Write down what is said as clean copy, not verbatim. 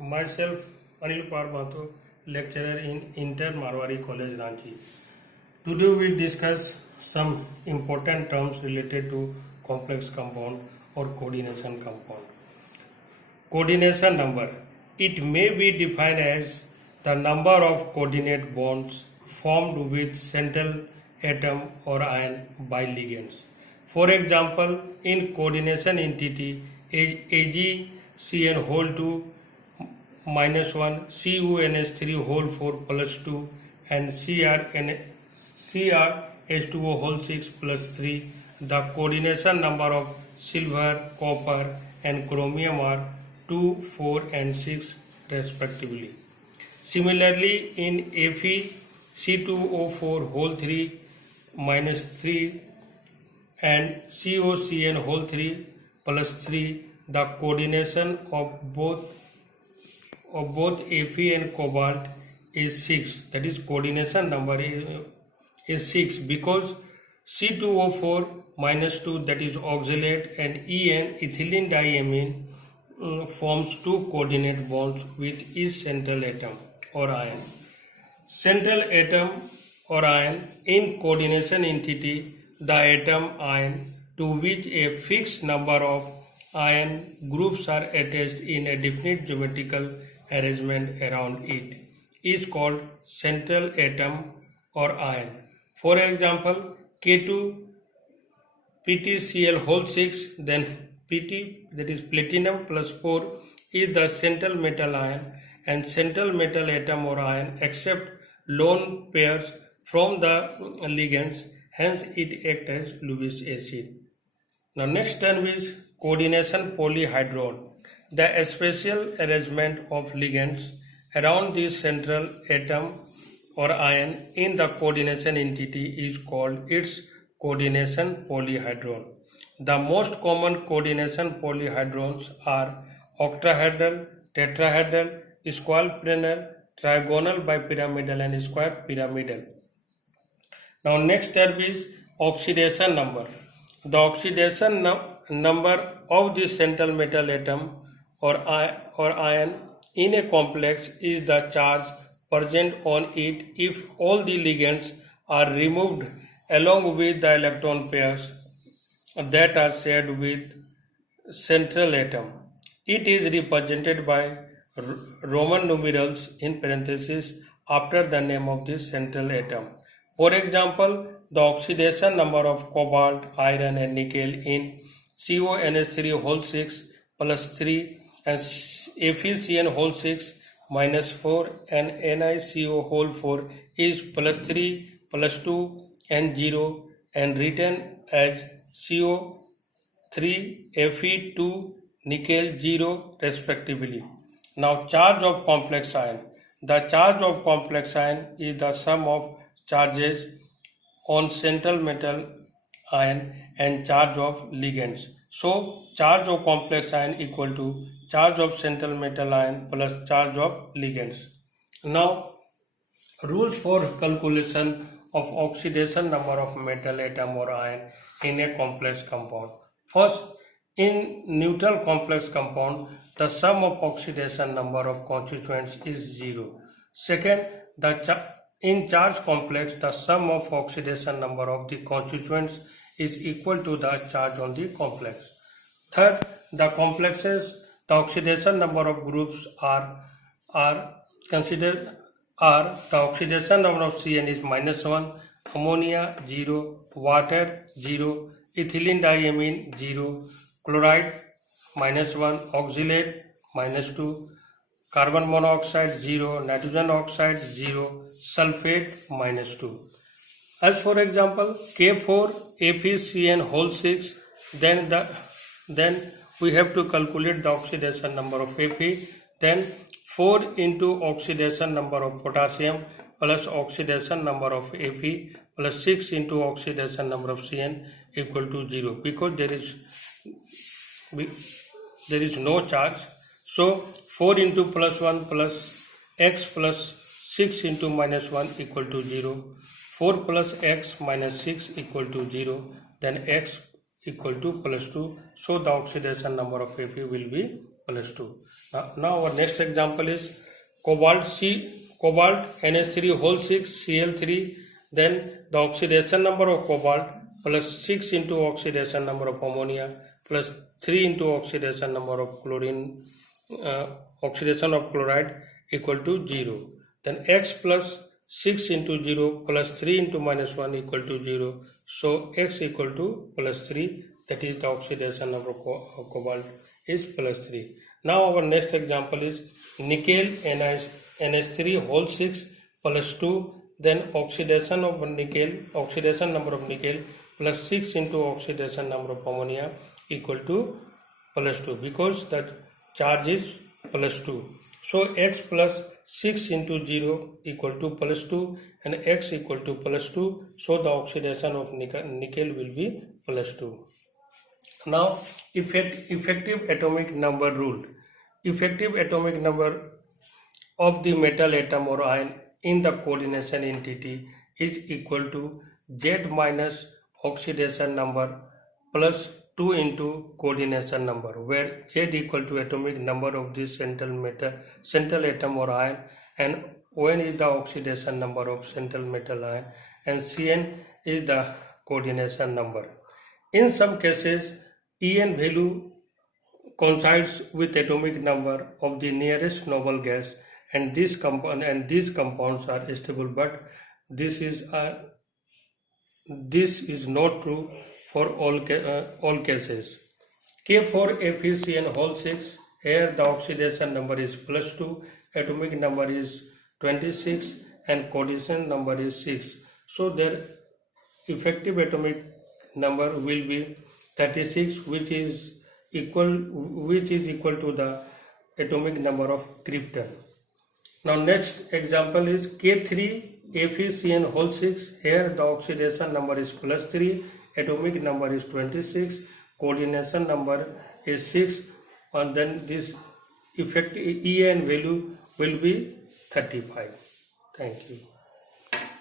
Myself, Anil Par Mato, lecturer in Inter Marwari College, Ranchi. Today we discuss some important terms related to complex compound or coordination compound. Coordination number. It may be defined as the number of coordinate bonds formed with central atom or ion by ligands. For example, in coordination entity AgCN whole 2 minus 1, CuNH3 whole 4 plus 2 and CrH2O whole 6 plus 3, the coordination number of silver, copper and chromium are 2, 4 and 6 respectively. Similarly, in Fe C2O4 whole 3 minus 3 and COCN whole 3 plus 3, the coordination of both Fe and cobalt is 6. That is, coordination number is 6 because C2O4 minus 2, that is oxalate, and En ethylene diamine forms two coordinate bonds with each central atom or ion. Central atom or ion in coordination entity, the atom ion to which a fixed number of ion groups are attached in a definite geometrical arrangement around it is called central atom or ion. For example, K2 PtCl whole 6, then Pt, that is platinum plus 4, is the central metal ion and central metal atom or ion except lone pairs from the ligands, hence it acts as Lewis acid. Now next term is coordination polyhedron. The spatial arrangement of ligands around the central atom or ion in the coordination entity is called its coordination polyhedron. The most common coordination polyhedrons are octahedral, tetrahedral, squamplanar, trigonal, bipyramidal and square pyramidal. Now next term is oxidation number. The oxidation number of the central metal atom or ion in a complex is the charge present on it if all the ligands are removed along with the electron pairs that are shared with central atom. It is represented by Roman numerals in parentheses after the name of the central atom. For example, the oxidation number of cobalt, iron and nickel in CONH3 whole 6 plus 3 and FeCN whole 6 minus 4 and NiCO whole 4 is plus 3 plus 2 and 0 and written as CO3 Fe2 nickel 0 respectively. Now charge of complex ion. The charge of complex ion is the sum of charges on central metal ion and charge of ligands. So charge of complex ion equal to charge of central metal ion plus charge of ligands. Now rules for calculation of oxidation number of metal atom or ion in a complex compound. First, in neutral complex compound, the sum of oxidation number of constituents is 0. Second, in charge complex, the sum of oxidation number of the constituents is equal to the charge on the complex. Third, the complexes, the oxidation number of groups are considered are the oxidation number of Cn is minus 1, ammonia 0, water 0, ethylene diamine 0, chloride minus 1, oxalate minus 2, carbon monoxide 0, nitrogen oxide 0, sulfate minus 2. As for example, K4 FeCN whole 6, then we have to calculate the oxidation number of Fe, then 4 into oxidation number of potassium plus oxidation number of Fe plus 6 into oxidation number of Cn equal to 0 because there is no charge. So 4 into plus 1 plus x plus 6 into minus 1 equal to 0. 4 plus x minus 6 equal to 0. Then x equal to plus 2. So the oxidation number of Fe will be plus 2. Now our next example is cobalt NH3 whole 6 Cl3. Then the oxidation number of cobalt plus 6 into oxidation number of ammonia plus 3 into oxidation number of chlorine, oxidation of chloride equal to 0. Then X plus 6 into 0 plus 3 into minus 1 equal to 0. So X equal to plus 3, that is the oxidation number of cobalt is plus 3. Now our next example is nickel NH3 whole 6 plus 2. Then oxidation number of nickel plus 6 into oxidation number of ammonia equal to plus 2, because the charge is plus 2. So X plus 6 into 0 equal to plus 2 and X equal to plus 2. So the oxidation of nickel will be plus 2. Now effective atomic number rule. Effective atomic number of the metal atom or ion in the coordination entity is equal to Z minus oxidation number plus 2 into coordination number, where Z equal to atomic number of the central atom or ion, and ON is the oxidation number of central metal ion, and Cn is the coordination number. In some cases, En value coincides with atomic number of the nearest noble gas, and these compounds are stable, but this is not true for all cases. K for FeCN whole 6, here the oxidation number is plus 2, atomic number is 26 and coordination number is 6. So their effective atomic number will be 36, which is equal to the atomic number of krypton. Now next example is K3 FeCN whole 6. Here the oxidation number is plus 3, atomic number is 26, coordination number is 6, and then this effective En value will be 35. Thank you.